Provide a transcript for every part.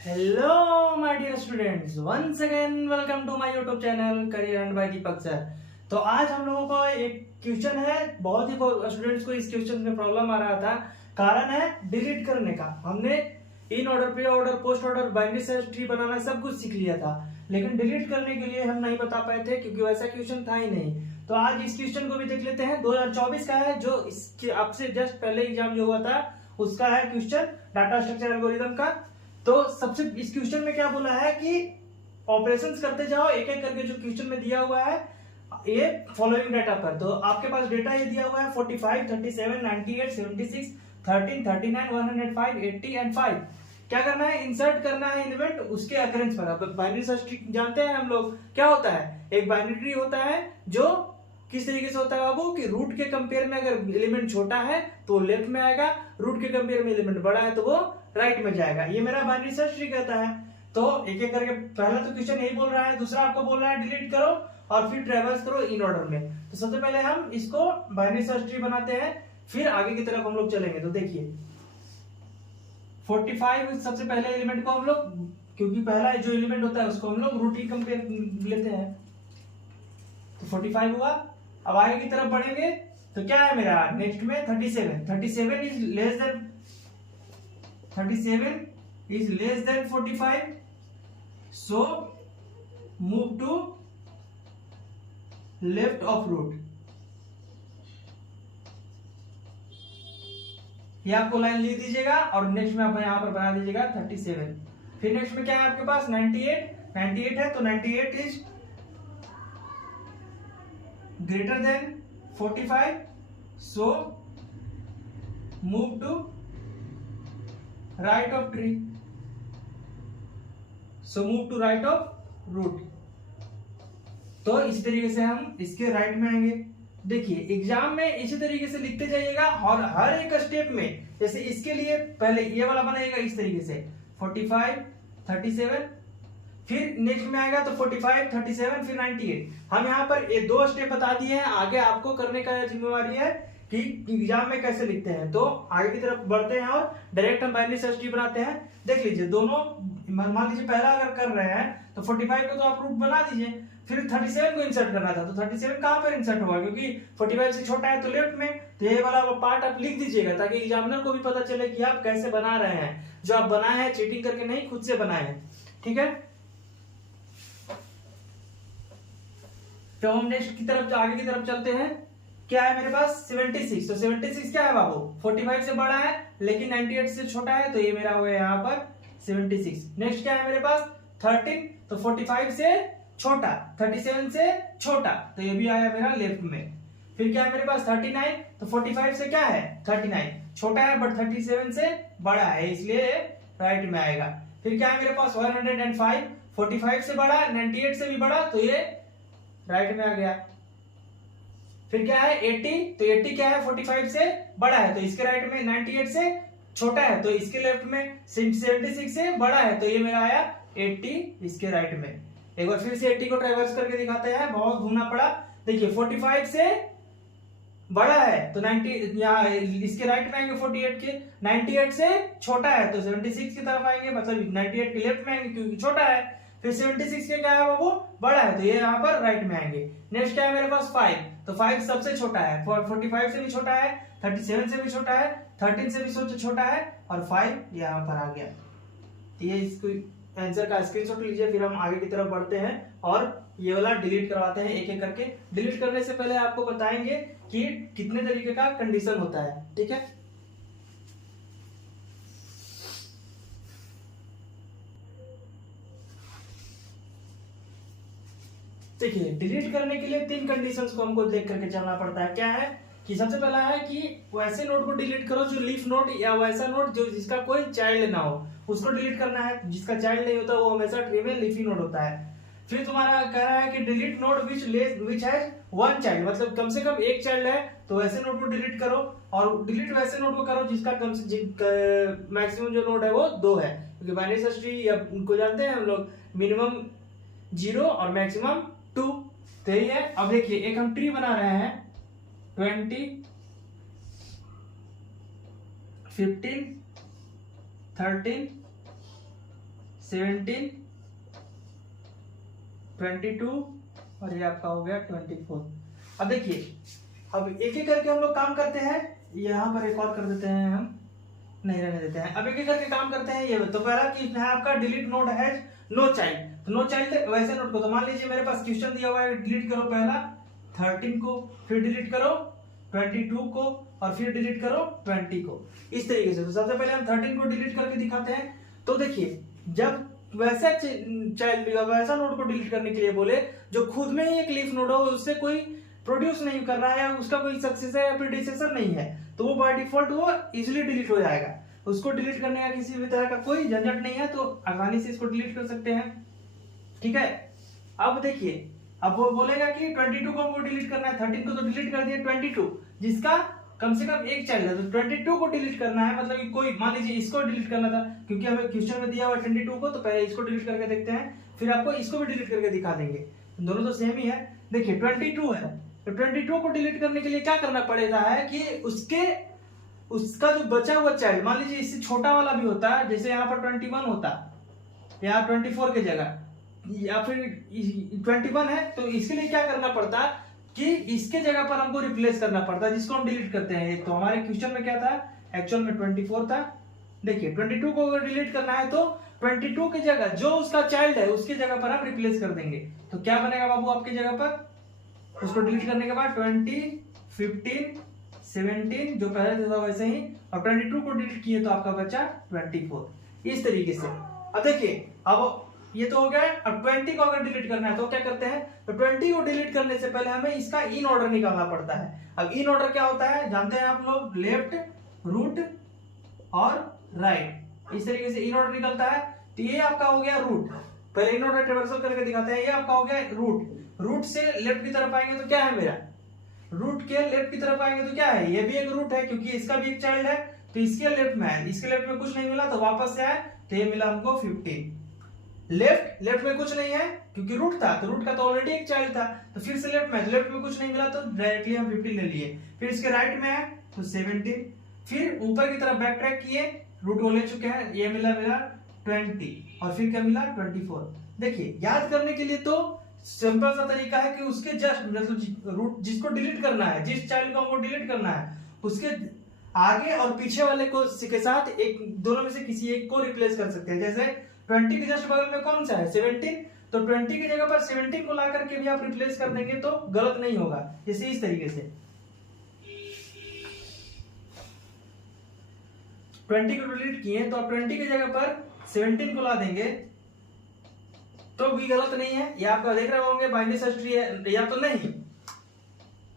Hello my dear students, once again welcome to my YouTube channel career and by Deepak sir. तो आज हम लोगों का एक क्वेश्चन है, बहुत ही स्टूडेंट्स को इस क्वेश्चन में प्रॉब्लम आ रहा था। कारण है डिलीट करने का। हमने in order, pre order, post order, binary search tree बनाना सब कुछ सीख लिया था, लेकिन डिलीट करने के लिए हम नहीं बता पाए थे क्योंकि वैसा क्वेश्चन था ही नहीं। तो आज इस क्वेश्चन को भी देख लेते हैं। 2024 का है, जो इसके आपसे जस्ट पहले एग्जाम जो हुआ था उसका है क्वेश्चन, डाटा स्ट्रक्चर एल्गोरिथम का। तो सबसे इस क्वेश्चन में क्या बोला है कि ऑपरेशंस करते जाओ एक एक करके, जो क्वेश्चन में दिया हुआ है ये फॉलोइंग डाटा पर। तो आपके पास डेटा ये दिया हुआ है 45, 37, 98, 76, 13, 39, 105, 80 एंड 5। क्या करना है? इंसर्ट करना है एलिमेंट उसके अकरेंस पर। अब बाइनरी सर्च ट्री जानते हैं हम लोग क्या होता है। एक बाइनरी ट्री होता है जो किस तरीके से होता है बाबू कि रूट के कंपेयर में अगर एलिमेंट छोटा है तो लेफ्ट में आएगा, रूट के कंपेयर में एलिमेंट बड़ा है तो वो राइट में जाएगा। ये मेरा बाइनरी सर्च ट्री कहता है। तो एक एक करके पहला तो क्वेश्चन यही बोल रहा है, दूसरा आपको बोल रहा है डिलीट करो और फिर ट्रेवर्स करो इन ऑर्डर में। तो सबसे पहले हम इसको बाइनरी सर्च ट्री बनाते हैं, फिर आगे की तरफ हम लोग चलेंगे। तो देखिए 45 सबसे पहले एलिमेंट को हम लोग, क्योंकि पहला जो एलिमेंट होता है उसको हम लोग रूट ही कंपेयर लेते हैं, तो 45 हुआ। अब आगे की तरफ बढ़ेंगे तो क्या है मेरा नेक्स्ट में 37। 37 is less than 45, so move to left of root। ये आपको लाइन लिख दीजिएगा और नेक्स्ट में आप यहां पर बना दीजिएगा 37। फिर नेक्स्ट में क्या है आपके पास 98 है, तो 98 is greater than 45, so move to right of tree, so move to right of root. तो इस तरीके से हम इसके राइट में आएंगे। देखिए एग्जाम में इसी तरीके से लिखते जाइएगा और हर एक स्टेप में, जैसे इसके लिए पहले ये वाला बनाइएगा इस तरीके से 45, 37, फिर नेक्स्ट में आएगा तो 45, 37, फिर 98। हम यहाँ पर ये दो स्टेप बता दिए हैं, आगे आपको करने का जिम्मेवारी है कि एग्जाम में कैसे लिखते हैं। तो आगे की तरफ बढ़ते हैं और डायरेक्ट हम बाइनरी सर्च ट्री बनाते हैं। देख लीजिए दोनों, मान लीजिए पहला अगर कर रहे हैं तो 45 को तो आप रूट बना दीजिए, फिर 37 को इंसर्ट करना था तो 37 कहां पर इंसर्ट होगा, क्योंकि 45 से छोटा है तो लेफ्ट में। तो ये वाला पार्ट आप लिख दीजिएगा ताकि एग्जामिनर को भी पता चले कि आप कैसे बना रहे हैं, जो आप बनाए हैं चीटिंग करके नहीं, खुद से बनाए हैं। ठीक है, तो हम नेक्स्ट की तरफ आगे की तरफ चलते हैं। क्या है मेरे पास 76। तो 76 क्या है बाबू 45 से बड़ा है लेकिन 98 से छोटा है, तो ये मेरा हो गया यहाँ पर 76। नेक्स्ट क्या है मेरे पास 13, तो 45 से छोटा, 37 से छोटा, तो ये भी आया मेरा लेफ्ट में। फिर क्या है मेरे पास 39, तो 45 से क्या है 39 छोटा है बट 37 से बड़ा है, इसलिए राइट में आएगा। फिर क्या है मेरे पास 105, 45 से बड़ा, 98 से भी बड़ा, तो ये राइट में आ गया। फिर क्या है 80, तो 80 क्या है 45 से बड़ा है तो इसके राइट में, 98 से छोटा है तो इसके लेफ्ट में, 76 से बड़ा है तो ये मेरा आया 80 इसके राइट में। एक बार फिर से 80 को ट्रैवर्स करके दिखाते हैं, बहुत घूमना पड़ा। देखिए 45 से बड़ा है तो 90 यहाँ इसके राइट में आएंगे 48 के, 98 से छोटा है तो 76 की तरफ आएंगे, मतलब 98 के लेफ्ट में आएंगे क्योंकि छोटा है। फिर 76 के क्या है वो बड़ा है तो ये यहाँ पर राइट में आएंगे। नेक्स्ट क्या है मेरे पास 5, तो 5 सबसे छोटा है, 45 से भी छोटा है, 37 से भी छोटा है, 13 से भी छोटा है और 5 यहाँ पर आ गया। ये इसको आंसर का स्क्रीनशॉट लीजिए, फिर हम आगे की तरफ बढ़ते हैं और ये वाला डिलीट करवाते हैं एक एक करके। डिलीट करने से पहले आपको बताएंगे कि कितने तरीके का कंडीशन होता है। ठीक है, देखिए डिलीट करने के लिए 3 कंडीशंस को हमको देख करके चलना पड़ता है। क्या है कि सबसे पहला है कि वैसे नोड को डिलीट करो जो लीफ नोड या वैसा नोड जो जिसका कोई चाइल्ड ना हो, उसको डिलीट करना है। जिसका चाइल्ड नहीं होता वो हमेशा ट्री में लीफी नोड होता है। फिर तुम्हारा कह रहा है कि delete node which has one child, मतलब कम से कम एक चाइल्ड है तो वैसे नोड को डिलीट करो, और डिलीट वैसे नोड को करो जिसका कम से मैक्सिमम जो नोड है वो 2 है, क्योंकि बाइनरी सर्च ट्री को जानते हैं हम लोग, मिनिमम 0 और मैक्सिमम 2। तो यही है। अब देखिए एक हम ट्री बना रहे हैं 20, 15, 13, 17, 22 और ये आपका हो गया 24। अब देखिए, अब एक एक करके हम लोग काम करते हैं। यहाँ पर एक और कर देते हैं, हम नहीं रहने देते हैं। अब एक एक करके काम करते हैं। ये तो पहला कि है आपका delete node has no child, तो नो चाइल्ड वैसे नोड को, तो मान लीजिए मेरे पास क्वेश्चन दिया हुआ है, डिलीट करो पहला 13 को, फिर डिलीट करो 22 को, और फिर डिलीट करो 20 को, इस तरीके से। तो सबसे पहले हम 13 को डिलीट करके दिखाते हैं। तो देखिए, जब वैसा चाइल्ड वैसा नोड को डिलीट करने के लिए बोले जो खुद में ही एक लीफ नोड हो, उससे कोई प्रोड्यूस नहीं कर रहा है, या उसका कोई सक्सेसर या प्रीडिसेसर नहीं है, तो वो बाय डिफॉल्ट वो इजीली डिलीट हो जाएगा। उसको डिलीट करने का किसी भी तरह का कोई झंझट नहीं है, तो आसानी से इसको डिलीट कर सकते हैं। ठीक है, अब देखिए, अब वो बोलेगा कि 22 को हमको डिलीट करना है, 13 को तो डिलीट कर दिया, 22 जिसका कम से कम एक चाइल्ड है, तो 22 को डिलीट करना है। मतलब कि कोई, मान लीजिए इसको डिलीट करना था, क्योंकि हमें क्वेश्चन में दिया हुआ 22 को, तो पहले इसको डिलीट करके देखते हैं, फिर आपको इसको भी डिलीट करके दिखा देंगे। दोनों तो सेम ही है। देखिए 22 है, तो 22 को डिलीट करने के लिए क्या करना पड़ेगा है कि उसका जो बचा हुआ चाइल्ड, मान लीजिए इससे छोटा वाला भी होता है, जैसे यहाँ पर 21 होता, यहाँ 24 की जगह, या फिर 21 है, तो इसके लिए क्या करना पड़ता कि इसके जगह पर हमको रिप्लेस करना पड़ता है, जिसको हम डिलीट करते हैं। तो हमारे क्वेश्चन में क्या था, एक्चुअल में 24 था। देखिए 22 को अगर डिलीट करना है तो 22 की जगह जो उसका चाइल्ड है उसकी जगह पर आप रिप्लेस कर देंगे। तो क्या बनेगा बाबू आपकी जगह पर, उसको डिलीट करने के बाद 20, 15, 17 जो पहले था वैसे ही, और 22 को डिलीट किए तो आपका बचा 24, इस तरीके से। अब देखिए, अब ये तो हो गया। अब 20 को अगर डिलीट करना है तो क्या करते हैं, तो 20 को डिलीट करने से पहले हमें इसका इन ऑर्डर निकालना पड़ता है। अब इन ऑर्डर क्या होता है जानते हैं आप लोग, लेफ्ट, रूट और राइट, इस तरीके से इन ऑर्डर निकलता है। तो ये आपका हो गया रूट, पहले इन ऑर्डर ट्रांसफर करके दिखाते हैं। ये आपका हो गया रूट, रूट से लेफ्ट की तरफ आएंगे तो क्या है मेरा, रूट के लेफ्ट की तरफ आएंगे तो क्या है, ये भी एक रूट है क्योंकि इसका भी एक चाइल्ड है, तो इसके लेफ्ट में है, इसके लेफ्ट में कुछ नहीं मिला तो वापस से आए, तो ये मिला हमको 15। लेफ्ट में कुछ नहीं है क्योंकि रूट था, तो रूट का तो ऑलरेडी एक चाइल्ड था, तो फिर से लेफ्ट में कुछ नहीं मिला तो डायरेक्टली हम 15 ले लिए। फिर इसके राइट में है तो 17, फिर ऊपर की तरफ बैक ट्रैक किए, रूट को ले चुके हैं, ये मिला 20, और फिर क्या मिला 24। देखिए याद करने के लिए तो सिंपल सा तरीका है कि उसके जस्ट मतलब रूट जिसको डिलीट करना है, जिस चाइल्ड को हमको डिलीट करना है, उसके आगे और पीछे वाले को के साथ एक दोनों में से किसी एक को रिप्लेस कर सकते हैं। जैसे 20 के जस्ट बगल में कौन सा है 17, तो 20 की जगह पर 17 को ला करके भी आप रिप्लेस कर देंगे तो गलत नहीं होगा। जैसे इस तरीके से 20 को डिलीट किए तो आप 20 की जगह पर 17 को ला देंगे तो भी गलत नहीं है। ये आपका देख रहे होंगे बाइनरी सर्च ट्री है या तो नहीं,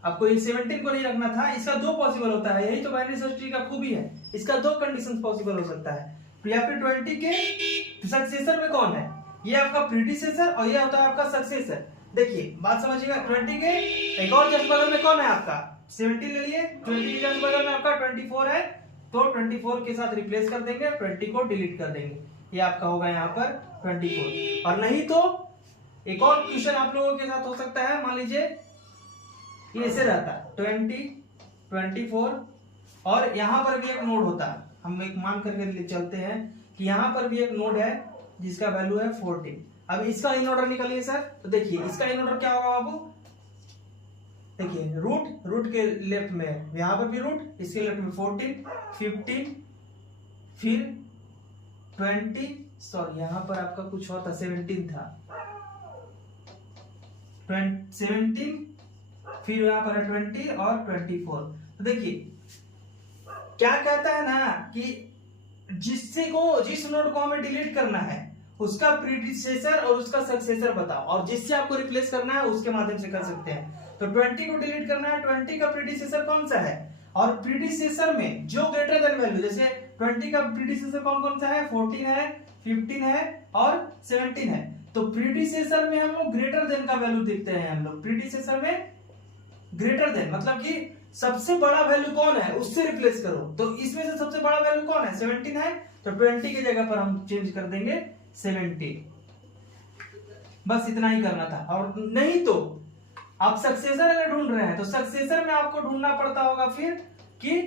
आपको ये 17 को नहीं रखना था। इसका दो पॉसिबल होता है, यही तो बाइनरी सर्च ट्री का खूबी है, इसका दो कंडीशन पॉसिबल हो सकता है। या फिर 20 के सक्सेसर में कौन है, ये आपका प्रीडिसेसर और ये होता है आपका सक्सेसर। देखिए बात समझिएगा, 20 के एक और जस्ट बगल में कौन है आपका 17 ले लिए, 20 के जस्ट बगल में आपका 24 है, तो 24 के साथ रिप्लेस कर देंगे, 20 को डिलीट कर देंगे, ये आपका होगा यहाँ पर 24। और नहीं तो एक और क्वेश्चन आप लोगों के साथ हो सकता है, मान लीजिए ये ऐसे रहता 20, 24 और यहाँ पर भी एक नोड होता है, हम एक मान करके चलते हैं कि यहाँ पर भी एक नोड है जिसका वैल्यू है 14। अब इसका इन ऑर्डर निकालिए सर, तो देखिए इसका इन ऑर्डर क्या होगा बाबू, देखिए रूट के लेफ्ट में यहाँ पर भी रूट, इसके लेफ्ट में 14, 15, फिर 20, सॉरी यहाँ पर आपका कुछ और था 17 था, 17, फिर यहाँ पर है 20 और 24। तो देखिए क्या कहता है ना कि जिस नोड को हमें डिलीट करना है उसका प्रीडिसेसर और उसका सक्सेसर बताओ, और जिससे आपको रिप्लेस करना है उसके माध्यम से कर सकते हैं। तो 20 को डिलीट करना है, 20 का प्रीडिसेसर कौन सा है, और प्रीडिसेसर में जो ग्रेटर देन वैल्यू, जैसे 20 का प्रीडिसेसर कौन कौन सा है, 14 है, 15 है और 17 है। तो प्रीडिसेसर में हम लोग ग्रेटर देन का वैल्यू देखते हैं, हम लोग प्रीडिसेसर में ग्रेटर देन मतलब कि सबसे बड़ा वैल्यू कौन है उससे रिप्लेस करो। तो इसमें से सबसे बड़ा वैल्यू कौन है 17 है, तो 20 की जगह पर हम चेंज कर देंगे 70। बस इतना ही करना था। और नहीं तो आप सक्सेसर अगर ढूंढ रहे हैं तो सक्सेसर में आपको ढूंढना पड़ता होगा फिर कि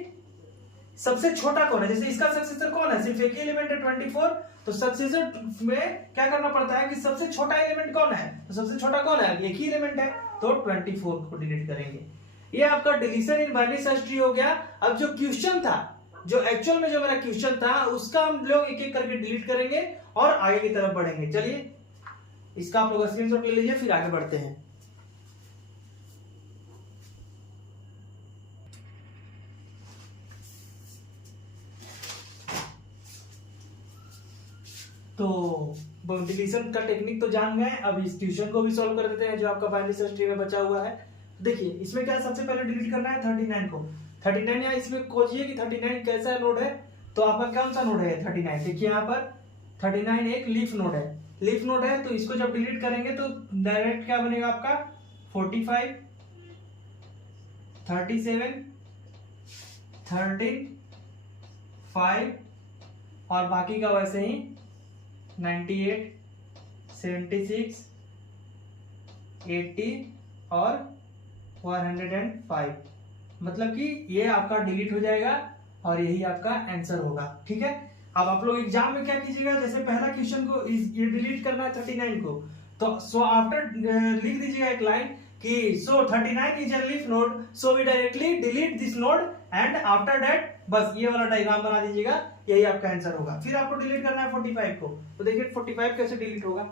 सबसे छोटा कौन है, जैसे इसका सक्सेसर कौन है, सिर्फ एक ही एलिमेंट है 24, तो सक्सेसर में क्या करना पड़ता है कि सबसे छोटा एलिमेंट कौन है, तो सबसे छोटा कौन है, एक ही एलिमेंट है, तो 24 को डिलीट करेंगे। ये आपका deletion in binary search tree हो गया। अब जो क्वेश्चन था, जो एक्चुअल में जो मेरा क्वेश्चन था, उसका हम लोग एक एक करके डिलीट करेंगे और आगे की तरफ बढ़ेंगे। चलिए इसका आप लोग स्क्रीनशॉट ले लीजिए, फिर आगे बढ़ते हैं। तो डिलीशन का टेक्निक तो जान गए, अब इस क्वेश्चन को भी सॉल्व कर देते हैं जो आपका बाइनरी सर्च ट्री में बचा हुआ है। देखिए इसमें क्या सबसे पहले डिलीट करना है 39 को। 39 यहाँ इसमें खोजिए कि 39 कैसा नोड है, तो आपका कौन सा नोड है 39। देखिए यहाँ पर 39 एक लीफ नोड है, लीफ नोड है, तो इसको जब डिलीट करेंगे तो डायरेक्ट क्या बनेगा आपका 45, 37, 13, 5 और बाकी का वैसे ही 98, 76, 80 और 105। मतलब कि ये आपका डिलीट हो जाएगा और यही आपका आंसर होगा। ठीक है, अब आप लोग एग्जाम में क्या कीजिएगा, जैसे पहला क्वेश्चन को ये डिलीट करना है 39 को, तो सो आफ्टर लिख दीजिएगा एक लाइन कि so 39 is a leaf node, so we directly delete this node and after that, बस ये वाला डायग्राम बना दीजिएगा, यही आपका आंसर होगा। फिर आपको डिलीट करना है 45 को, तो देखिए 45 कैसे डिलीट होगा।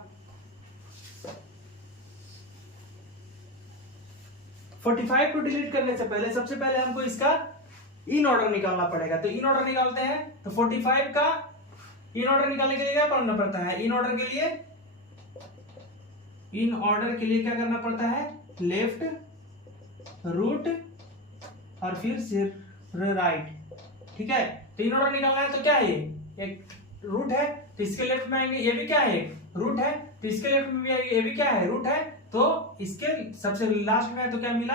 45 को डिलीट करने से पहले सबसे पहले हमको इसका इन ऑर्डर निकालना पड़ेगा, तो इन ऑर्डर निकालते हैं। तो 45 का इन ऑर्डर निकालने के लिए क्या करना पड़ता है, इन ऑर्डर के लिए क्या करना पड़ता है, लेफ्ट, रूट और फिर सिर्फ राइट। ठीक है, तो इन ऑर्डर निकालना है, तो क्या है, एक रूट है तो इसके लेफ्ट में आएंगे, ये भी क्या है रूट है, तो इसके लेफ्ट में भी आएंगे, ये भी क्या है रूट है, तो इसके सबसे लास्ट में है तो क्या मिला,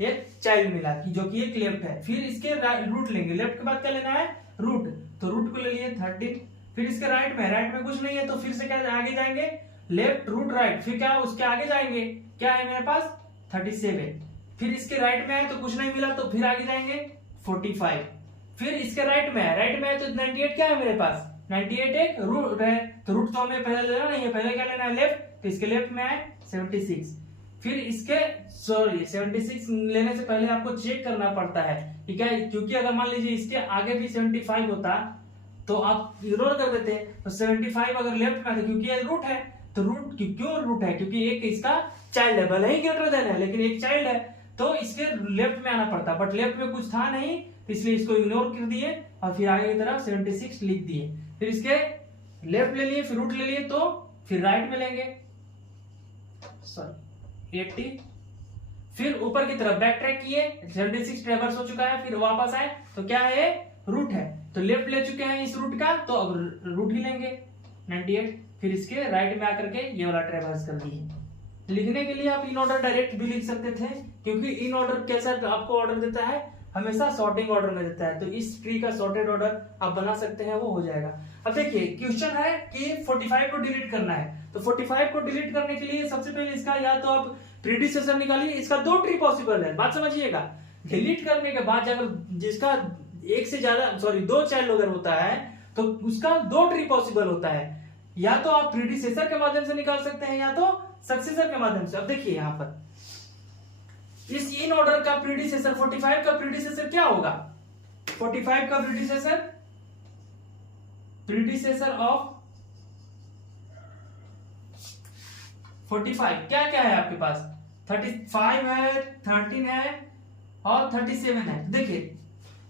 एक चाइल्ड मिला कि जो कि एक लेफ्ट है। फिर इसके रूट लेंगे, लेफ्ट के बाद क्या लेना है रूट, तो रूट को ले लिए 13। फिर इसके राइट में कुछ नहीं है, तो फिर से क्या आगे जाएंगे, लेफ्ट रूट राइट, फिर क्या उसके आगे जाएंगे, क्या है मेरे पास 37। फिर इसके राइट में है तो कुछ नहीं मिला, तो फिर आगे जाएंगे 45। फिर इसके राइट में है तो 98 क्या है मेरे पास, 98 एक रूट है, तो रूट तो हमें पहले लेना नहीं है, पहले क्या लेना है लेफ्ट, तो इसके लेफ्ट में है 76। फिर इसके 76 लेने से पहले आपको चेक करना पड़ता है कि क्या, क्योंकि अगर मान लीजिए इसके आगे भी 75 होता तो आप इग्नोर कर देते, तो 75 अगर लेफ्ट में आता, क्योंकि ये रूट है, तो रूट क्यों रूट है, क्योंकि एक इसका चाइल्ड है, भले ही ग्रेटर देन है लेकिन एक चाइल्ड है, तो इसके लेफ्ट में आना पड़ता, बट लेफ्ट में कुछ था नहीं, तो इसलिए इसको इग्नोर कर दिए और फिर आगे की तरफ 76 लिख दिए। फिर इसके लेफ्ट ले लिए, फिर रूट ले लिए, तो फिर राइट में लेंगे 80। फिर ऊपर की तरफ बैक ट्रैक किए, 76 ट्रेवर्स हो चुका है, फिर वापस आए तो क्या है रूट है, तो लेफ्ट ले चुके हैं इस रूट का, तो अब रूट ही लेंगे 98। फिर इसके राइट में आकर के ये वाला ट्रेवर्स कर दिए। लिखने के लिए आप इन ऑर्डर डायरेक्ट भी लिख सकते थे, क्योंकि इन ऑर्डर कैसा आपको ऑर्डर देता है, हमेशा सॉर्टिंग ऑर्डर में देता है, तो इस ट्री का सॉर्टेड ऑर्डर आप बना सकते हैं, वो हो जाएगा। अब देखिए क्वेश्चन है कि 45 को डिलीट करना है, तो 45 को डिलीट करने के लिए सबसे पहले इसका या तो आप प्रीडिसेसर निकालिए, इसका 2 ट्री पॉसिबल है, बात समझिएगा। डिलीट करने के बाद अगर जिसका एक से ज्यादा 2 चाइल्ड अगर होता है तो उसका 2 ट्री पॉसिबल होता है, या तो आप प्रीडिसेसर के माध्यम से निकाल सकते हैं या तो सक्सेसर के माध्यम से। अब देखिए यहां पर इस इन ऑर्डर का प्रीडिसेसर 45 का प्रीडिसेसर क्या होगा, 45 का प्रीडिसेसर ऑफ 45 क्या क्या है आपके पास, 35 है, 13 है और 37 है। देखिए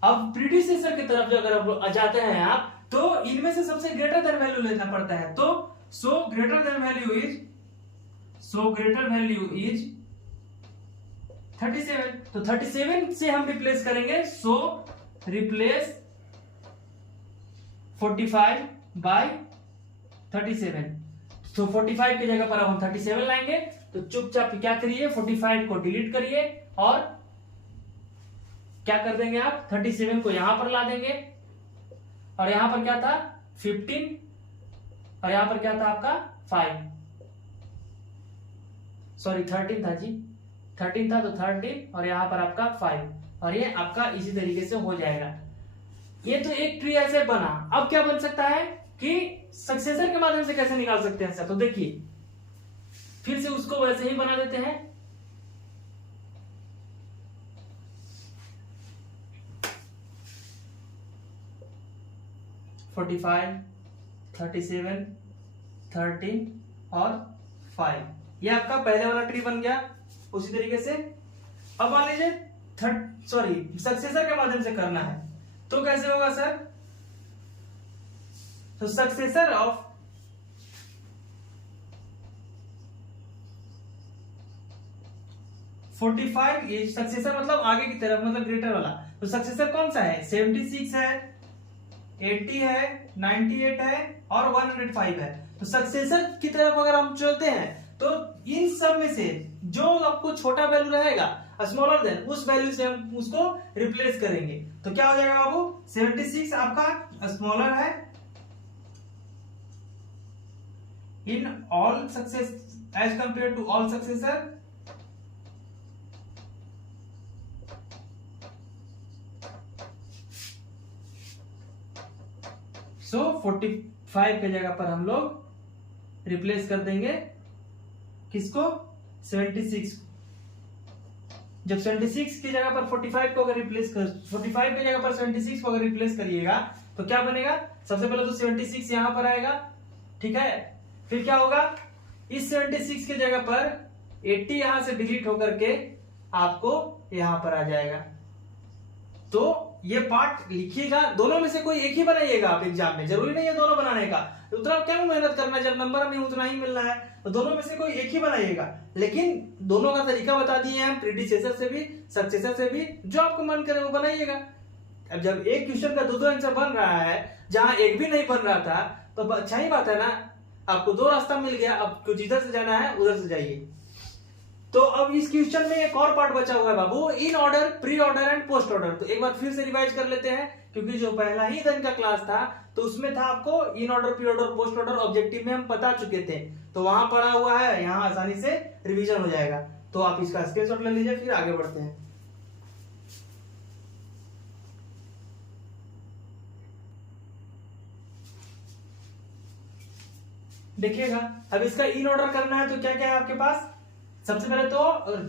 अब प्रीडिसेसर की तरफ अगर आप जाते हैं आप, तो इनमें से सबसे ग्रेटर देन वैल्यू लेना पड़ता है, तो so greater than value is 37, तो 37 से हम रिप्लेस करेंगे, सो रिप्लेस 45 बाय 37, तो 45 की जगह पर अब हम 37 लाएंगे, तो चुपचाप क्या करिए 45 को डिलीट करिए और क्या कर देंगे आप 37 को यहां पर ला देंगे, और यहां पर क्या था 15 और यहां पर क्या था आपका 13 था जी, 13 था, तो 13 और यहां पर आपका 5, और ये आपका इसी तरीके से हो जाएगा। ये तो एक ट्री ऐसे बना, अब क्या बन सकता है कि सक्सेसर के माध्यम से कैसे निकाल सकते हैं सर? तो देखिए फिर से उसको वैसे ही बना देते हैं। फोर्टी 37, 13 और 5, ये आपका पहले वाला ट्री बन गया। उसी तरीके से अब मान लीजिए सक्सेसर के माध्यम से करना है, तो कैसे होगा सर? तो सक्सेसर ऑफ (45), ये सक्सेसर मतलब आगे की तरफ, मतलब ग्रेटर वाला। तो सक्सेसर कौन सा है? 76 है, 80 है, 98 है और 105 है। तो सक्सेसर की तरफ अगर हम चलते हैं तो इन सब में से जो आपको छोटा वैल्यू रहेगा, स्मॉलर देन, उस वैल्यू से हम उसको रिप्लेस करेंगे। तो क्या हो जाएगा बाबू? 76 आपका स्मॉलर है in all success as compare to all successor, so 45 के जगह पर हम लोग रिप्लेस कर देंगे किसको? 76। जब 76 की जगह पर 45 को अगर रिप्लेस कर 45 की जगह पर 76 को अगर रिप्लेस करिएगा तो क्या बनेगा? सबसे पहले तो 76 यहां पर आएगा, ठीक है। फिर क्या होगा? इस 76 की जगह पर 80 यहां से डिलीट होकर के आपको यहां पर आ जाएगा। तो ये पार्ट लिखिएगा, दोनों में से कोई एक ही बनाइएगा आप एग्जाम में, जरूरी नहीं है दोनों बनाने का। उतना क्या मेहनत करना है जब नंबर हमें उतना ही मिलना है, तो दोनों में से कोई एक ही बनाइएगा। लेकिन दोनों का तरीका बता दिए हैं हम, प्रीडिसेसर से भी सक्सेसर से भी, जो आपको मन करे वो बनाइएगा। अब जब एक क्वेश्चन का दो आंसर बन रहा है, जहां एक भी नहीं बन रहा था, तो अच्छा ही बात है ना, आपको दो रास्ता मिल गया। अब कुछ इधर से जाना है, उधर से जाइए। तो अब इस क्वेश्चन में एक और पार्ट बचा हुआ है बाबू, in order, pre order and post order. तो एक बार फिर से रिवाइज कर लेते हैं, क्योंकि जो पहला ही दिन का क्लास था तो उसमें था आपको इन order, pre order, post order, objective में हम बता चुके थे। तो वहां पढ़ा हुआ है, यहां आसानी से रिवीजन हो जाएगा। तो आप इसका स्क्रीनशॉट ले लीजिए, फिर आगे बढ़ते हैं। देखिएगा, अब इसका इन ऑर्डर करना है तो क्या क्या है आपके पास? सबसे पहले तो,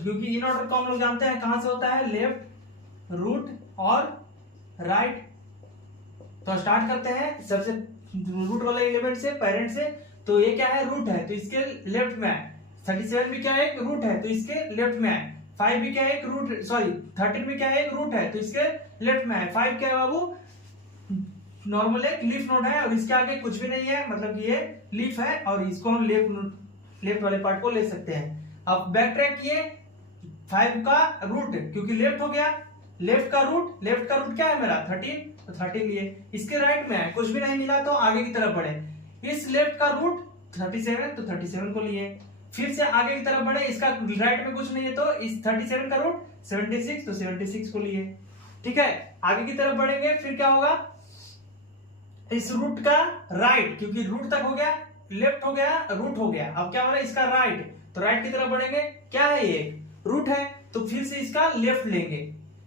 क्योंकि इन ऑर्डर को हम लोग जानते हैं कहां से होता है, लेफ्ट, रूट और राइट। तो स्टार्ट करते हैं सबसे रूट वाले एलिमेंट से, पेरेंट से। तो ये क्या है? रूट है, तो इसके लेफ्ट में है। 37 भी क्या है? एक रूट है, तो इसके लेफ्ट में है। 5 भी क्या है? एक रूट, 13 भी क्या है? एक रूट है, तो इसके लेफ्ट में है। 5 क्या है बाबू? नॉर्मल एक लीफ नोड है, और इसके आगे कुछ भी नहीं है, मतलब कि ये लीफ है, और इसको हम लेफ्ट वाले पार्ट को ले सकते हैं। अब बैक ट्रैक किए, 5 का रूट, क्योंकि लेफ्ट हो गया, लेफ्ट का रूट क्या है मेरा? 13, तो 13 लिए। इसके राइट में है, कुछ भी नहीं मिला तो आगे की तरफ बढ़े। इस लेफ्ट का रूट 37, तो 37 को लिए। फिर से आगे की तरफ बढ़े, इसका राइट में कुछ नहीं है, तो इस 37 का रूट 76, तो 76 को लिए। ठीक है, आगे की तरफ बढ़ेंगे, फिर क्या होगा? इस रूट का राइट, क्योंकि रूट तक हो गया, लेफ्ट हो गया, रूट हो गया, अब क्या हो रहा है? इसका राइट, तो राइट की तरफ बढ़ेंगे। क्या है? ये रूट है, तो फिर से इसका लेफ्ट लेंगे,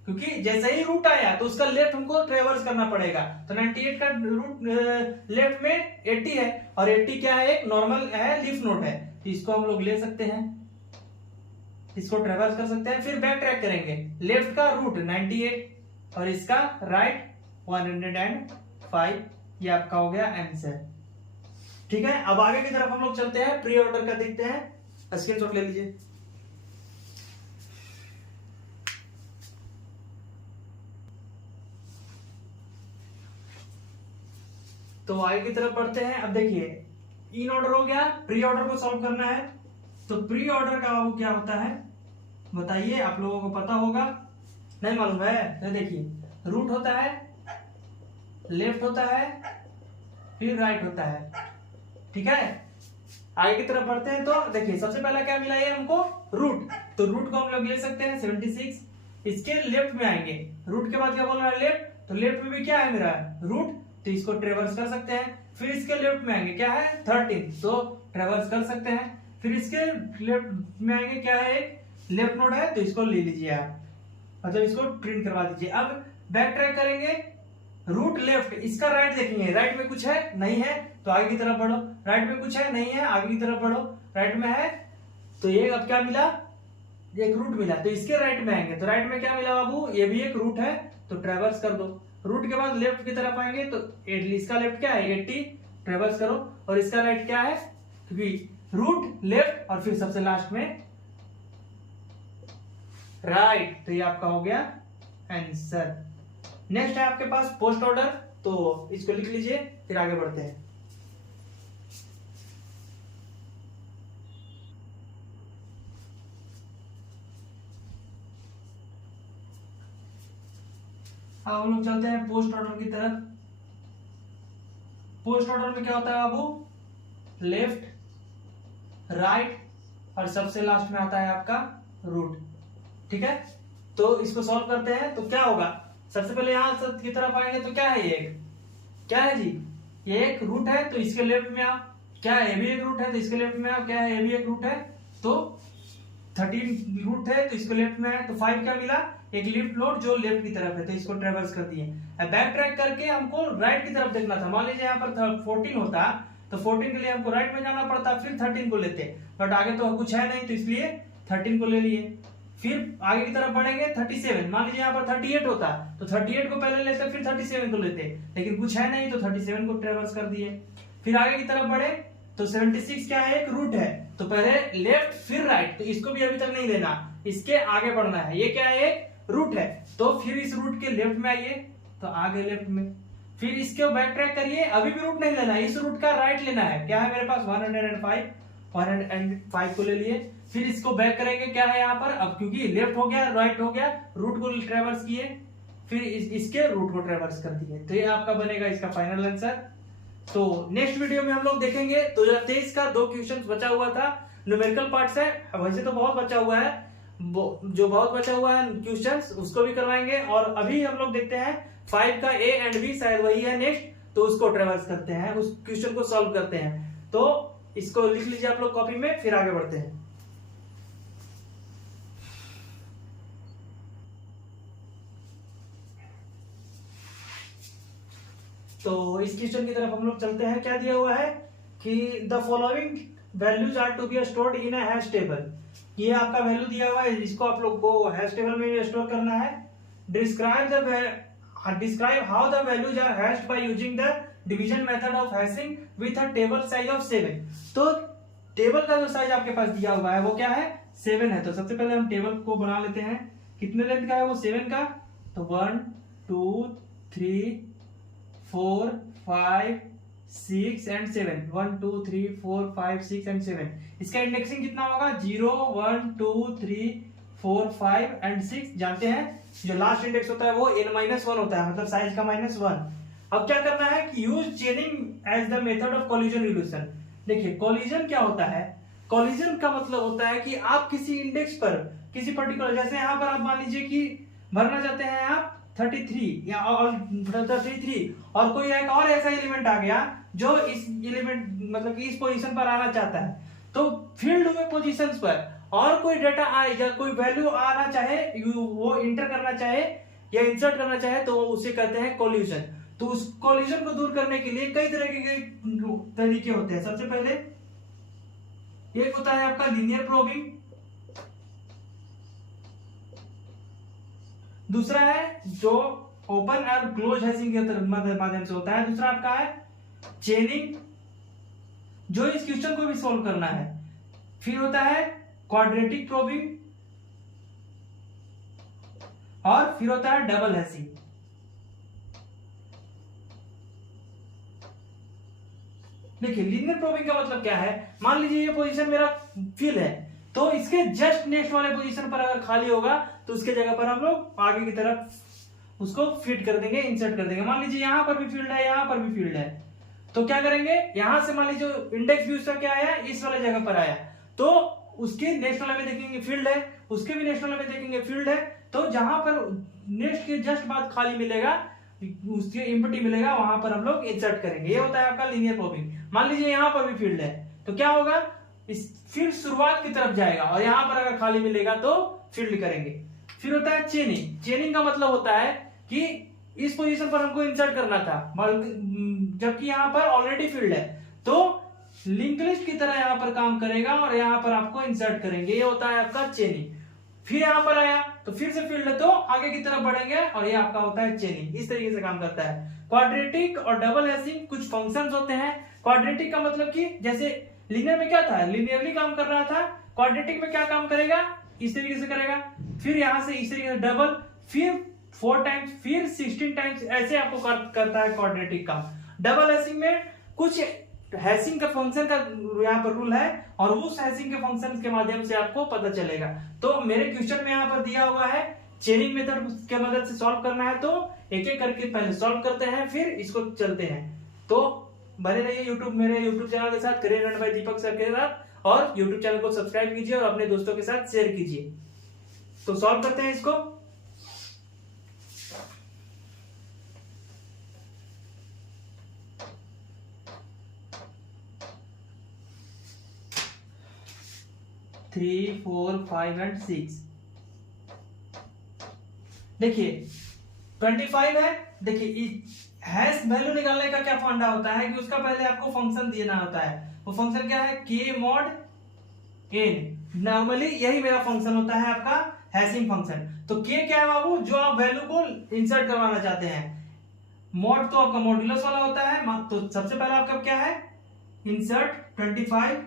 क्योंकि जैसे ही रूट आया तो उसका लेफ्ट हमको ट्रेवर्स करना पड़ेगा। तो 98 का रूट लेफ्ट में 80 है, और 80 क्या है? एक नॉर्मल है, लीफ नोड है, तो इसको हम लोग ले सकते हैं, इसको ट्रेवर्स कर सकते हैं। फिर बैक ट्रैक करेंगे, लेफ्ट का रूट 98 और इसका राइट 105, ये आपका हो गया आंसर। ठीक है, अब आगे की तरफ हम लोग चलते हैं, प्री ऑर्डर का देखते हैं। स्क्रीनशॉट ले लीजिए। तो आगे की तरफ बढ़ते हैं। अब देखिए, इन ऑर्डर हो गया, प्री ऑर्डर को सॉल्व करना है। तो प्री ऑर्डर का बाबू क्या होता है बताइए? आप लोगों को पता होगा, नहीं मालूम है? तो देखिए, रूट होता है, लेफ्ट होता है, फिर राइट होता है। ठीक है, आगे की तरफ बढ़ते हैं। तो देखिए, सबसे पहला क्या मिला है हमको? रूट। तो रूट को हम लोग ले सकते हैं 76, इसके लेफ्ट में आएंगे। रूट के बाद क्या बोल रहा है? लेफ्ट, तो लेफ्ट में भी क्या है मेरा? रूट, तो इसको ट्रेवर्स कर सकते हैं। फिर इसके लेफ्ट में आएंगे, क्या है? 13, तो ट्रेवर्स कर सकते हैं। फिर इसके लेफ्ट में आएंगे, क्या है? एक लेफ्ट नोड है, तो इसको ले लीजिए आप, मतलब इसको प्रिंट करवा दीजिए। अब बैक ट्रैक करेंगे, रूट लेफ्ट, इसका राइट देखेंगे, राइट में कुछ है नहीं है तो आगे की तरफ बढ़ो, राइट में कुछ है नहीं है आगे की तरफ बढ़ो, राइट में है तो ये अब क्या मिला, एक रूट मिला, तो इसके राइट में आएंगे तो राइट में क्या मिला बाबू, ये भी एक रूट है तो ट्रेवर्स कर दो। रूट के बाद लेफ्ट की तरफ आएंगे तो इसका लेफ्ट क्या है 80, ट्रेवर्स करो, और इसका राइट क्या है, क्योंकि रूट लेफ्ट और फिर सबसे लास्ट में राइट, तो ये आपका हो गया आंसर। नेक्स्ट है आपके पास पोस्ट ऑर्डर, तो इसको लिख लीजिए फिर आगे बढ़ते हैं। अब हम लोग चलते हैं पोस्ट ऑर्डर की तरफ। पोस्ट ऑर्डर में क्या होता है बाबू, लेफ्ट राइट और सबसे लास्ट में आता है आपका रूट, ठीक है। तो इसको सॉल्व करते हैं तो क्या होगा, सबसे पहले यहां की तरफ आएंगे तो क्या है, ये एक क्या है जी, ये एक रूट है तो इसके लेफ्ट में आओ, क्या है ये भी एक रूट है तो इसके लेफ्ट में आओ, क्या है ये भी एक रूट है तो 13 रूट है तो इसको लेफ्ट में आए तो 5 क्या मिला, एक लिफ्ट नोड जो लेफ्ट की तरफ है तो इसको ट्रेवर्स कर दिए। अब बैक ट्रैक करके हमको राइट की तरफ देखना था, मान लीजिए यहाँ पर 14 होता तो 14 के लिए हमको राइट में जाना पड़ता, फिर 13 को लेते, बट आगे तो कुछ है नहीं तो इसलिए 13 को ले लिए। फिर आगे की तरफ बढ़ेंगे 37, मान लीजिए यहाँ पर 38 होता तो 38 को पहले लेते फिर 37 को लेते, लेकिन कुछ है नहीं तो 37 को ट्रेवर्स कर दिए। फिर आगे की तरफ बढ़े तो 76 क्या है, एक रूट है तो पहले लेफ्ट फिर राइट, तो इसको भी अभी तक नहीं लेना, इसके आगे बढ़ना है, ये क्या है रूट है तो फिर इस रूट के लेफ्ट में आइए तो आगे लेफ्ट में, फिर इसके बैक ट्रैक करिए, अभी भी रूट नहीं लेना है, इस रूट का राइट लेना है, क्या है मेरे पास 105 को ले लिए। फिर इसको बैक करेंगे, क्या है यहाँ पर, अब क्योंकि लेफ्ट हो गया राइट हो गया, रूट को ट्रेवर्स किए फिर इसके रूट को ट्रेवर्स कर दिए, तो ये आपका बनेगा इसका फाइनल आंसर। तो नेक्स्ट वीडियो में हम लोग देखेंगे 2023 का 2 क्वेश्चन बचा हुआ था, न्यूमेरिकल पार्ट्स है, वैसे तो बहुत बचा हुआ है, जो बहुत बचा हुआ है क्वेश्चंस उसको भी करवाएंगे, और अभी हम लोग देखते हैं 5 का ए एंड बी शायद वही है नेक्स्ट, तो उसको ट्रेवर्स करते हैं, उस क्वेश्चन को सॉल्व करते हैं। तो इसको लिख लीजिए आप लोग कॉपी में, फिर आगे बढ़ते हैं। तो इस क्वेश्चन की तरफ हम लोग चलते हैं। क्या दिया हुआ है कि the following values are to be stored in a hash table, ये आपका वैल्यू दिया हुआ है, इसको आप लोग को हैश टेबल में स्टोर करना है। Describe how the values are hashed by using the division method of hashing with a table size of 7। तो टेबल का जो साइज आपके पास दिया हुआ है वो क्या है 7 है, तो सबसे पहले हम टेबल को बना लेते हैं, कितने लेंथ का है वो 7 का, तो 1 2 3 4 5 6 एंड 7, 1 2 3 4 5 6 एंड 7, इसका इंडेक्सिंग कितना होगा 0 1 2 3 4 5 एंड 6, जानते हैं जो लास्ट इंडेक्स होता है वो n-1 होता है, मतलब साइज का -1। अब क्या करना है कि use chaining as the method of collision reduction. देखिए कोलिजन क्या होता है, कोलिजन का मतलब होता है कि आप किसी इंडेक्स पर किसी पर्टिकुलर, जैसे यहाँ पर आप मान लीजिए कि भरना चाहते हैं आप 33 या और 33 और कोई एक और ऐसा एलिमेंट आ गया जो इस एलिमेंट मतलब इस पोजीशन पर आना चाहता है, तो फील्ड हुए पोजीशंस पर और कोई डेटा आए या कोई वैल्यू आना चाहे, वो इंटर करना चाहे या इंसर्ट करना चाहे, तो उसे कहते हैं कोलिजन। तो उस कोलिजन को दूर करने के लिए कई तरह के तरीके होते हैं। सबसे पहले एक होता है आपका लीनियर प्रोबिंग, दूसरा है जो ओपन और क्लोज हैशिंग के माध्यम से होता है, दूसरा आपका है चेनिंग जो इस क्वेश्चन को भी सॉल्व करना है, फिर होता है क्वाड्रेटिक प्रोबिंग और फिर होता है डबल हैशिंग। देखिए लीनियर प्रोबिंग का मतलब क्या है, मान लीजिए ये पोजीशन मेरा फिल है तो इसके जस्ट नेक्स्ट वाले पोजीशन पर अगर खाली होगा तो उसके जगह पर हम लोग आगे की तरफ उसको फिट कर देंगे, इंसर्ट कर देंगे। मान लीजिए यहां पर भी फील्ड है, यहां पर भी फील्ड है, तो क्या करेंगे यहां से मान लीजिए इंडेक्स भी उसका क्या आया इस वाले जगह पर आया, तो उसके नेक्स्ट वाले में देखेंगे फील्ड है, उसके भी नेक्स्ट वाले में देखेंगे फील्ड है, तो जहां पर नेक्स्ट के जस्ट बाद खाली मिलेगा उसके एम्प्टी मिलेगा वहां पर हम लोग इंसर्ट करेंगे, ये होता है आपका लीनियर प्रोबिंग। मान लीजिए यहां पर भी फील्ड है तो क्या होगा इस फिर शुरुआत की तरफ जाएगा और यहां पर अगर खाली मिलेगा तो फील्ड करेंगे। फिर होता है चेनिंग, चेनिंग का मतलब होता है कि इस पोजीशन पर हमको इंसर्ट करना था, जबकि यहाँ पर ऑलरेडी फील्ड है, तो लिंक लिस्ट की तरह यहाँ पर काम करेगा और यहाँ पर आपको इंसर्ट करेंगे। ये होता है आपका चेनिंग। फिर यहाँ पर आया तो फिर से फील्ड है तो आगे की तरफ बढ़ेंगे और ये आपका होता है चेनिंग। इस तरीके से काम करता है। क्वाड्रेटिक और डबल हैशिंग कुछ फंक्शंस होते हैं। क्वाड्रेटिक का मतलब कि जैसे लीनियर में क्या था, लीनियरली काम कर रहा था, क्वाड्रेटिक में क्या काम करेगा, इस तरीके से करेगा। फिर यहां से इस तरीके से डबल, फिर 4 टाइम्स, फिर 16 टाइम्स, ऐसे आपको करता है क्वाड्रेटिक काम। डबल हैशिंग में कुछ हैशिंग का फंक्शन का यहाँ पर रूल है और उस हैशिंग के फंक्शन के माध्यम से आपको पता चलेगा। तो मेरे क्वेश्चन में यहाँ पर दिया हुआ है चेनिंग मेथड के मदद से सॉल्व करना है, तो एक एक करके पहले सॉल्व करते हैं फिर इसको चलते हैं। तो बने रहिए मेरे यूट्यूब चैनल के साथ, career run by Deepak sir के साथ, और यूट्यूब चैनल को सब्सक्राइब कीजिए और अपने दोस्तों के साथ शेयर कीजिए। तो सॉल्व करते हैं इसको। Three, 4, 5 and 6। देखिए 25 है। देखिए हैश वैल्यू निकालने का क्या फंडा होता है कि उसका पहले आपको फंक्शन देना होता है। वो फंक्शन क्या है, k mod n। नॉर्मली यही मेरा फंक्शन होता है आपका हैशिंग फंक्शन। तो k क्या है बाबू, जो आप वैल्यू को इंसर्ट करवाना चाहते हैं। मॉड तो आपका मॉड्यूलस वाला होता है। तो सबसे पहले आपका क्या है, इंसर्ट 25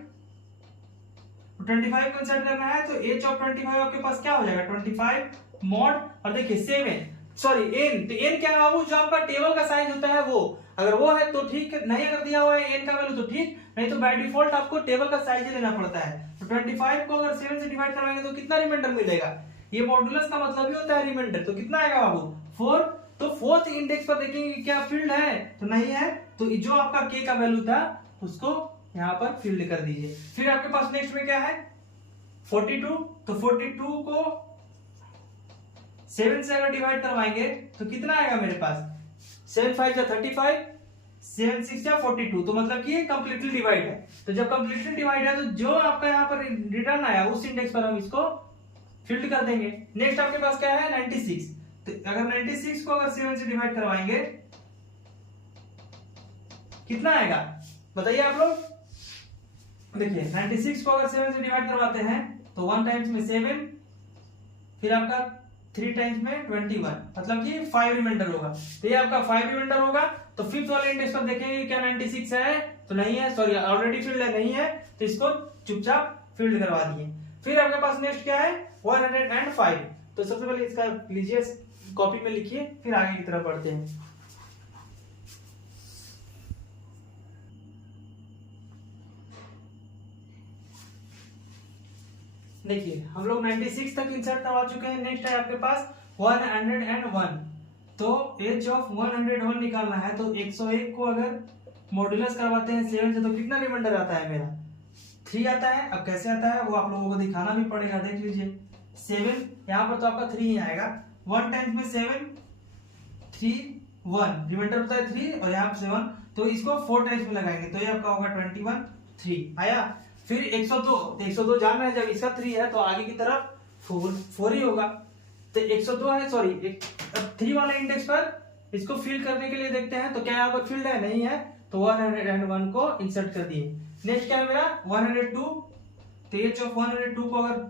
को इंसर्ट करना है। तो h ऑफ 25 आपके पास क्या हो जाएगा, 25 मॉड, और देखिए 7 सॉरी n। तो n क्या है बाबू, जो आपका टेबल का साइज होता है वो, अगर वो है तो ठीक, नहीं अगर दिया हुआ है n का वैल्यू तो ठीक, नहीं तो बाय डिफॉल्ट आपको टेबल का साइज ही लेना पड़ता है। तो 25 को अगर 7 से डिवाइड करवाएंगे तो कितना रिमाइंडर मिलेगा। ये मॉड्यूलस का मतलब ही होता है रिमाइंडर। तो कितना आएगा बाबू, 4। तो फोर्थ इंडेक्स पर देखेंगे क्या फील्ड है, तो नहीं है। तो जो आपका k का वैल्यू था उसको यहाँ पर फील्ड कर दीजिए। फिर आपके पास नेक्स्ट में क्या है, 42। तो 42 को 7 से अगर डिवाइड करवाएंगे तो कितना आएगा मेरे पास, 7 5 जा 35, 7 6 जा 42। तो मतलब कि ये कंप्लीटली डिवाइड है। तो जब कंप्लीटली डिवाइड है तो जो आपका यहाँ पर रिटर्न आया उस इंडेक्स पर हम इसको फील्ड कर देंगे। नेक्स्ट आपके पास क्या है, 96। तो अगर 96 को अगर 7 से डिवाइड करवाएंगे कितना आएगा बताइए आप लोग। देखिए 96 को अगर 7 से डिवाइड करवाते हैं तो 1 टाइम्स में 7, फिर आपका 3 टाइम्स में 21, मतलब कि 5 रिमाइंडर होगा। तो ये आपका 5 रिमाइंडर होगा। तो फिफ्थ वाले इंडेक्स पर देखेंगे क्या 96 है, तो नहीं है, सॉरी ऑलरेडी फील्ड है, नहीं है, तो इसको चुपचाप फील्ड करवा दिए। फिर आपके पास नेक्स्ट क्या है, 105। तो सबसे पहले इसका लीजिए, कॉपी में लिखिए, फिर आगे की तरफ बढ़ते हैं। देखिए हम लोग 96 तक इंसर्ट करवा चुके हैं। नेक्स्ट है आपके पास 101। तो एच ऑफ 101 निकालना है। तो 101 को अगर मॉड्यूलस करवाते हैं 7 से तो कितना रिमाइंडर आता है मेरा, 3 आता है। अब कैसे आता है वो आप लोगों को दिखाना भी पड़ेगा, देख लीजिए। 7 यहाँ पर तो आपका 3 ही आएगा। 1 टाइम्स में 7, 3 1 रिमाइंडर होता है 3 और यहाँ 7। तो इसको 4 टाइम्स में लगाएंगे तो ये आपका होगा 21 3 आया। फिर 102 जान रहे हैं, जब इसका 3 है तो आगे की तरफ 4 ही होगा। तो 102 है, सॉरी 3 वाले इंडेक्स पर इसको फिल करने के लिए देखते हैं तो क्या यहाँ पर फील्ड है, नहीं है। तो 101 को इंसर्ट कर दिए। नेक्स्ट क्या है मेरा 102। तो एच ऑफ 102 को अगर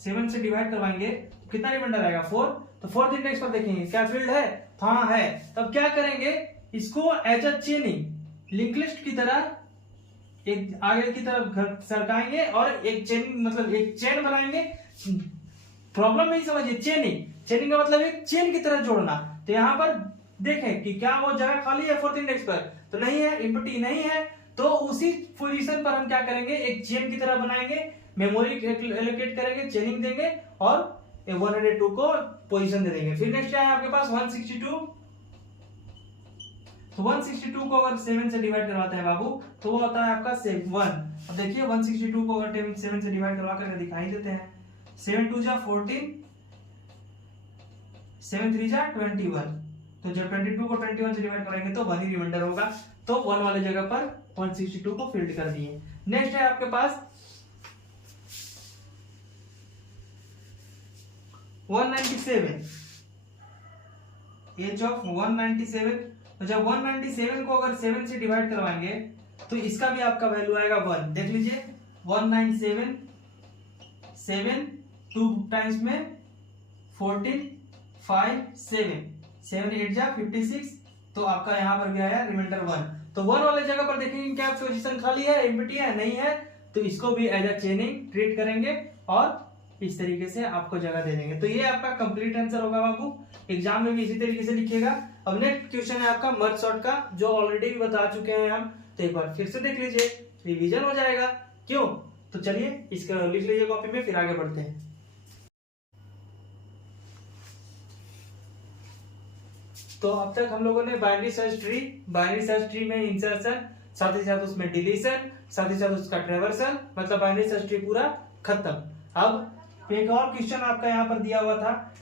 7 से डिवाइड करवाएंगे तो कितना रिमाइंडर आएगा 4। तो फोर्थ इंडेक्स पर देखेंगे क्या फील्ड है, हाँ है। तब क्या करेंगे, इसको as a chaining link list की तरह एक आगे की तरफ सरकाएंगे और एक चेन, मतलब एक चेन बनाएंगे। प्रॉब्लम नहीं समझिए, चेनिंग का मतलब एक चेन की तरह जोड़ना। तो यहाँ पर देखें कि क्या वो जगह खाली है फोर्थ इंडेक्स पर, तो नहीं है, एम्प्टी नहीं है। तो उसी पोजीशन पर हम क्या करेंगे, एक चेन की तरह बनाएंगे, मेमोरी एलोकेट करेंगे, चेनिंग देंगे और 102 को पोजीशन दे देंगे। फिर नेक्स्ट क्या है आपके पास 162। तो 162 को अगर 7 से डिवाइड करवाते हैं बाबू तो वो होता है आपका 1। अब देखिए 162 को अगर 7 से डिवाइड करवा करके दिखाई देते हैं। 7 2 जा 14, 7 3 जा 21। तो जब 22 को 21 से डिवाइड करेंगे तो 1 ही रिमाइंडर होगा। तो 1 वाले जगह पर 162 को फील्ड कर दिए। नेक्स्ट है आपके पास 197। h of 197। तो जब 197 को अगर 7 से डिवाइड करवाएंगे तो इसका भी आपका वैल्यू आएगा 1। देख लीजिए 197 7 2 टाइम्स में 14 5 7 7 8 जा 56। तो आपका यहाँ पर भी आया रिमाइंडर 1। तो 1 वाले जगह पर देखेंगे क्या पोजीशन खाली है, एम्प्टी है, नहीं है, तो इसको भी एज अ चेनिंग ट्रीट करेंगे और इस तरीके से आपको जगह दे देंगे। तो ये आपका कंप्लीट आंसर होगा बाबू, एग्जाम में भी इसी तरीके से लिखिएगा। अब नेक्स्ट क्वेश्चन है आपका मर्ज सॉर्ट का, जो ऑलरेडी भी बता चुके हैं हम, तो एक बार फिर से देख लीजिए, रिवीजन हो जाएगा। क्यों? तो चलिए इसका लिख लीजिए कॉपी में, फिर आगे बढ़ते हैं। तो अब तक हम लोगों ने बाइनरी सर्च ट्री में इंसर्शन, साथ ही साथ उसमें डिलीशन, साथ ही साथ उसका ट्रेवर्सल, मतलब बाइनरी सर्च ट्री पूरा खत्म। अब एक और क्वेश्चन आपका यहाँ पर दिया हुआ था,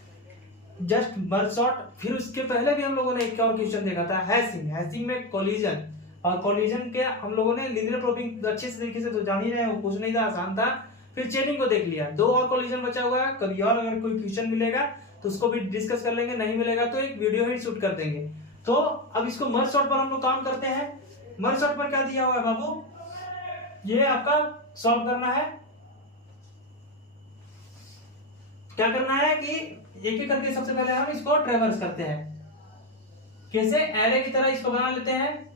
जस्ट मर्ज सॉर्ट। फिर उसके पहले भी हम लोगों ने एक और क्वेश्चन देखा था हैशिंग में कोलिजन, और कोलिजन के हम लोगों ने लीनियर प्रोबिंग अच्छे से तरीके से तो जान ही रहे हैं, कुछ नहीं था, आसान था। फिर चेनिंग को देख लिया, 2 और कोलिजन बचा हुआ है। कभी और अगर कोई क्वेश्चन मिलेगा तो उसको भी डिस्कस कर लेंगे, नहीं मिलेगा तो एक वीडियो ही शूट कर देंगे। तो अब इसको मर्ज सॉर्ट पर हम लोग काम करते हैं। मर्ज सॉर्ट पर क्या दिया हुआ है बाबू, ये आपका सॉल्व करना है। क्या करना है कि एक एक करके सबसे पहले हम इसको ट्रेवर्स करते हैं। कैसे? एरे की तरह इसको बना लेते हैं।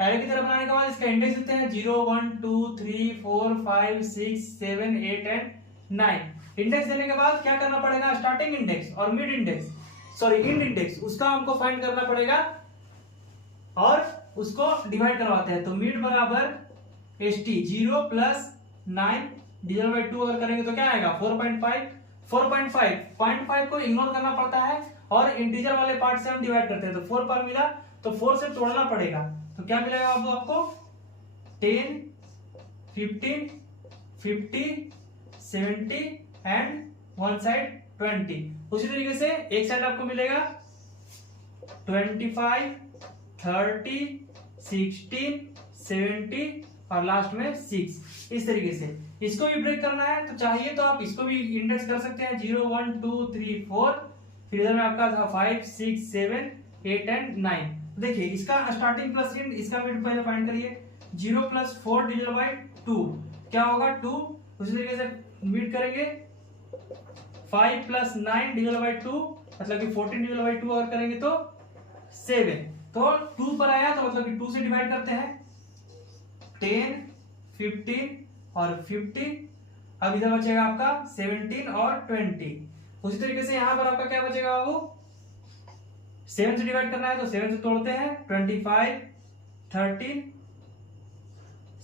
एरे की तरह बनाने के बाद इसका इंडेक्स देते हैं 0 1 2 3 4 5 6 7 8 एंड 9। इंडेक्स देने के बाद क्या करना पड़ेगा, स्टार्टिंग इंडेक्स और mid index, sorry end index, उसका हमको फाइंड करना पड़ेगा और उसको डिवाइड करवाते हैं। तो मिड बराबर st 0 प्लस 9 डिवाइड बाय 2 अगर करेंगे तो क्या आएगा 4.5। 4.5 को इग्नोर करना पड़ता है और इंटीजर वाले पार्ट से हम डिवाइड करते हैं। तो 4 पर मिला तो 4 से तोड़ना पड़ेगा, तो क्या मिलेगा आपको 10 15 50 70 एंड वन साइड 20। उसी तरीके से एक साइड आपको मिलेगा 25 30 16 70 और लास्ट में 6। इस तरीके से इसको भी ब्रेक करना है, तो चाहिए तो आप इसको भी इंडेक्स कर सकते हैं 0 1 2 3 4, फिर इधर में आपका था 5 6 7 8 एंड 9। देखिए इसका स्टार्टिंग प्लस इंड, इसका मिड पहले फाइंड करिए। 0 प्लस 4 डिवाइड बाय 2 क्या होगा 2। उसी तरीके से मिड करेंगे 5 प्लस 9 डिवाइड बाय 2, मतलब कि 14 डिवाइड बाय 2 अगर करेंगे तो 7। तो 2 पर आया तो मतलब कि 2 से डिवाइड करते हैं 10 15 और 50। अब इधर बचेगा आपका 17 और 20। उसी तरीके से यहां पर आपका क्या बचेगा बाबू, 7 से डिवाइड करना है तो 7 से तोड़ते हैं 25 30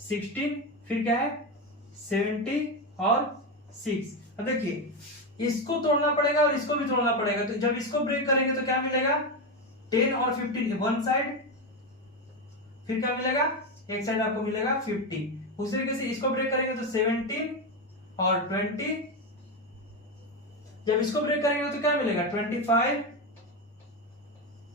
16, फिर क्या है 70 और 6। अब देखिए इसको तोड़ना पड़ेगा और इसको भी तोड़ना पड़ेगा। तो जब इसको ब्रेक करेंगे तो क्या मिलेगा 10 और 15 वन साइड, फिर क्या मिलेगा एक साइड आपको मिलेगा 50। उसी तरीके से इसको ब्रेक करेंगे तो 17 और 20। जब इसको ब्रेक करेंगे तो क्या मिलेगा 25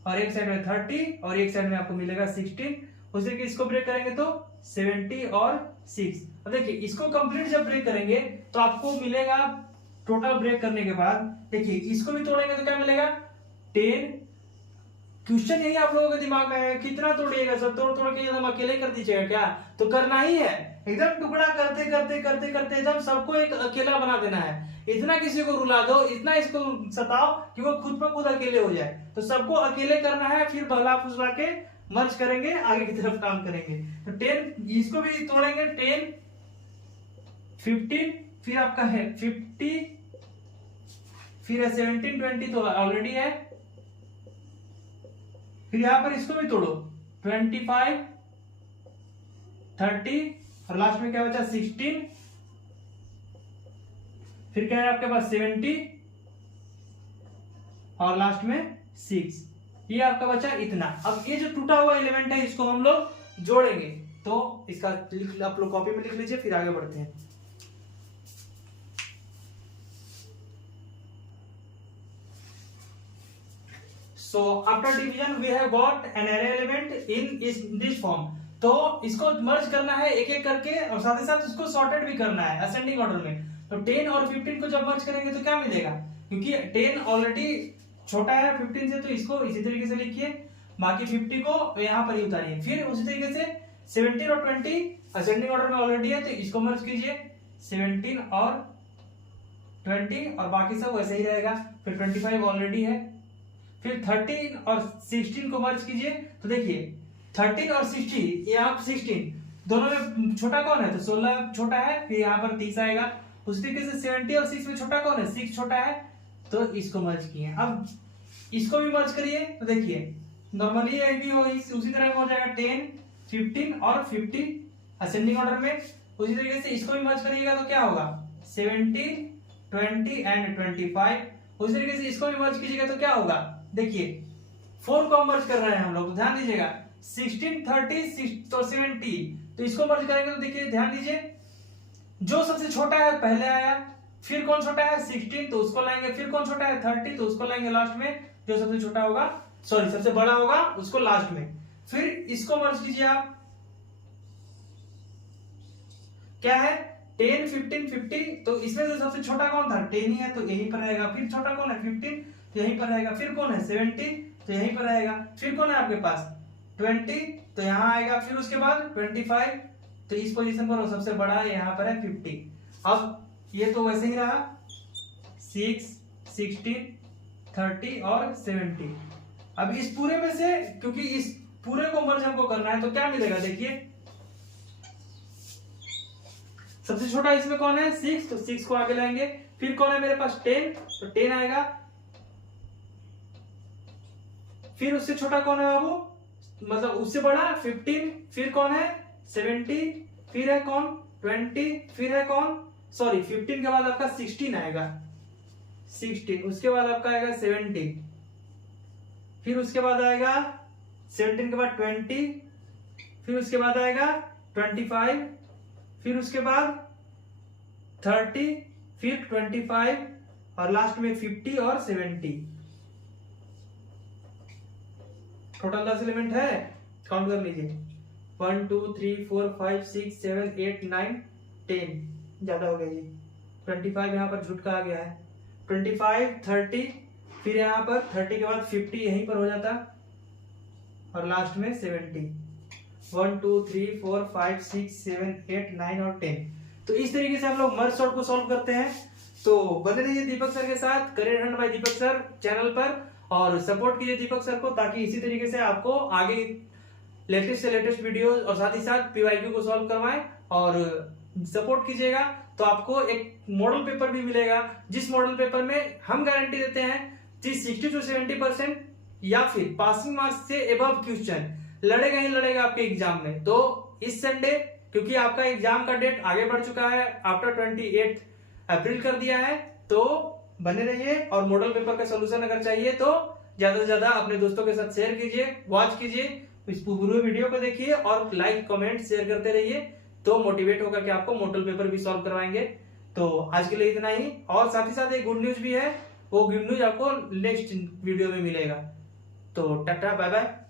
और एक साइड में 30 और एक साइड में आपको मिलेगा 16। उसी तरीके इसको ब्रेक करेंगे तो 70 और 6। अब देखिए इसको कंप्लीट जब ब्रेक करेंगे तो आपको मिलेगा टोटल ब्रेक करने के बाद, देखिए इसको भी तोड़ेंगे तो क्या मिलेगा 10। क्वेश्चन यही आप लोगों के दिमाग में है, कितना तोड़िएगा सर, तोड़ तोड़ के एकदम अकेले कर दीजिएगा क्या? तो करना ही है, एकदम टुकड़ा करते करते करते करते एकदम सबको एक अकेला बना देना है। इतना किसी को रुला दो, इतना इसको सताओ कि वो खुद पर खुद अकेले हो जाए। तो सबको अकेले करना है, फिर बहला फुसला के मर्ज करेंगे, आगे की तरफ काम करेंगे। तो 10 इसको भी तोड़ेंगे 10 15, फिर आपका है 50, फिर है 17 20 तो ऑलरेडी है, फिर यहां पर इसको भी तोड़ो 25 30 और लास्ट में क्या बचा 16, फिर क्या है आपके पास 70 और लास्ट में 6। ये आपका बचा इतना। अब ये जो टूटा हुआ एलिमेंट है इसको हम लोग जोड़ेंगे, तो इसका आप लोग कॉपी में लिख लीजिए, फिर आगे बढ़ते हैं। So after division we have got an array element in this form। तो इसको मर्ज करना है एक एक करके और साथ ही साथ उसको सॉर्टेड भी करना है असेंडिंग ऑर्डर में। तो 10 और 15 को जब मर्ज करेंगे तो क्या मिलेगा, क्योंकि 10 ऑलरेडी छोटा है 15 से, तो इसको इसी तरीके से लिखिए, बाकी 50 को यहाँ पर ही उतारिए। फिर उसी तरीके से 17 और 20 असेंडिंग ऑर्डर में ऑलरेडी है, तो इसको मर्ज कीजिए 17 और 20, और बाकी सब वैसे ही रहेगा। फिर 25 ऑलरेडी है। फिर 13 और 16 को मर्ज कीजिए, तो देखिए 13 और 60, यहाँ 16 दोनों में छोटा कौन है, तो 16 छोटा है, फिर यहाँ पर 30 आएगा। उसी तरीके से 70 और 6 में छोटा कौन है, 6 छोटा है, तो इसको मर्ज किए। अब इसको भी मर्ज करिए, तो देखिए नॉर्मली ये भी हो उसी तरह हो जाएगा 10, 15 और 50 असेंडिंग ऑर्डर में। उसी तरीके से इसको भी मर्ज करिएगा तो क्या होगा 70, 20 एंड 25। उसी तरीके से इसको भी मर्ज कीजिएगा तो क्या होगा, देखिए 4 को मर्ज कर रहे हैं हम लोग, तो ध्यान दीजिएगा 16, 30 तो 70, तो इसको मर्ज करेंगे तो देखिए ध्यान दीजिए जो सबसे छोटा है पहले आया, फिर कौन छोटा है 16 तो उसको लाएंगे, फिर कौन छोटा है 30 तो उसको लाएंगे लास्ट में, जो सबसे छोटा होगा सॉरी सबसे बड़ा होगा उसको लास्ट में। फिर इसको मर्ज कीजिए आप, क्या है 10, 15, 50, तो इसमें से सबसे छोटा कौन था 10 ही है, तो यहीं पर रहेगा। फिर छोटा कौन है 15, तो यहीं पर रहेगा। फिर कौन है 70, तो यहीं पर रहेगा। फिर कौन है आपके पास 20, तो यहाँ आएगा। फिर उसके बाद 25, तो इस पोजीशन पर सबसे बड़ा है, यहाँ पर है 50। अब ये तो वैसे ही रहा 6, 16, 30 और 70। अब इस पूरे में से, क्योंकि इस पूरे को मर्ज हमको करना है, तो क्या मिलेगा देखिए सबसे छोटा इसमें कौन है 6, तो 6 को आगे लाएंगे। फिर कौन है मेरे पास 10, तो 10 आएगा। फिर उससे छोटा कौन है बाबू, मतलब उससे बड़ा 15, फिर कौन है 70, फिर है कौन 20, फिर है कौन सॉरी 15 के बाद आपका 16 आएगा 16, उसके बाद आपका आएगा 70, फिर उसके बाद आएगा 17 के बाद 20, फिर उसके बाद आएगा 25, फिर उसके बाद 30, फिर 25 और लास्ट में 50 और 70। टोटल 10 एलिमेंट है, काउंट कर लीजिए 1 2 3 4 5 6 7 8 9 10, ज्यादा हो गया ये 25 यहाँ पर झुटका आ गया है 25 30, फिर यहाँ पर 30 के बाद 50 यहीं पर हो जाता और लास्ट में 70। 1 2 3 4 5 6 7 8 9 और 10। तो इस तरीके से हम लोग मर्ज सॉर्ट को सॉल्व करते हैं। तो बने रहिए दीपक सर के साथ, career Hunt bye Deepak sir channel पर, और सपोर्ट कीजिए दीपक सर को, ताकि इसी तरीके से आपको आगे लेटेस्ट से लेटेस्ट वीडियो और साथ ही साथ पीवाईक्यू को सॉल्व करवाएं। और सपोर्ट कीजिएगा तो आपको एक मॉडल पेपर भी मिलेगा, जिस मॉडल पेपर में हम गारंटी देते हैं 60 to 70% या फिर पासिंग मार्क्स से एबव क्वेश्चन लड़ेगा ही लड़ेगा आपके एग्जाम में। तो इस संडे, क्योंकि आपका एग्जाम का डेट आगे बढ़ चुका है, आफ्टर 28 अप्रैल कर दिया है, तो बने रहिए। और मॉडल पेपर का सोल्यूशन अगर चाहिए तो ज्यादा से ज्यादा अपने दोस्तों के साथ शेयर कीजिए, वॉच कीजिए, इस पूरे वीडियो को देखिए और लाइक कमेंट शेयर करते रहिए, तो मोटिवेट होगा कि आपको मॉडल पेपर भी सॉल्व करवाएंगे। तो आज के लिए इतना ही, और साथ ही साथ एक गुड न्यूज भी है, वो गुड न्यूज आपको नेक्स्ट वीडियो में मिलेगा। तो टाटा बाय बाय।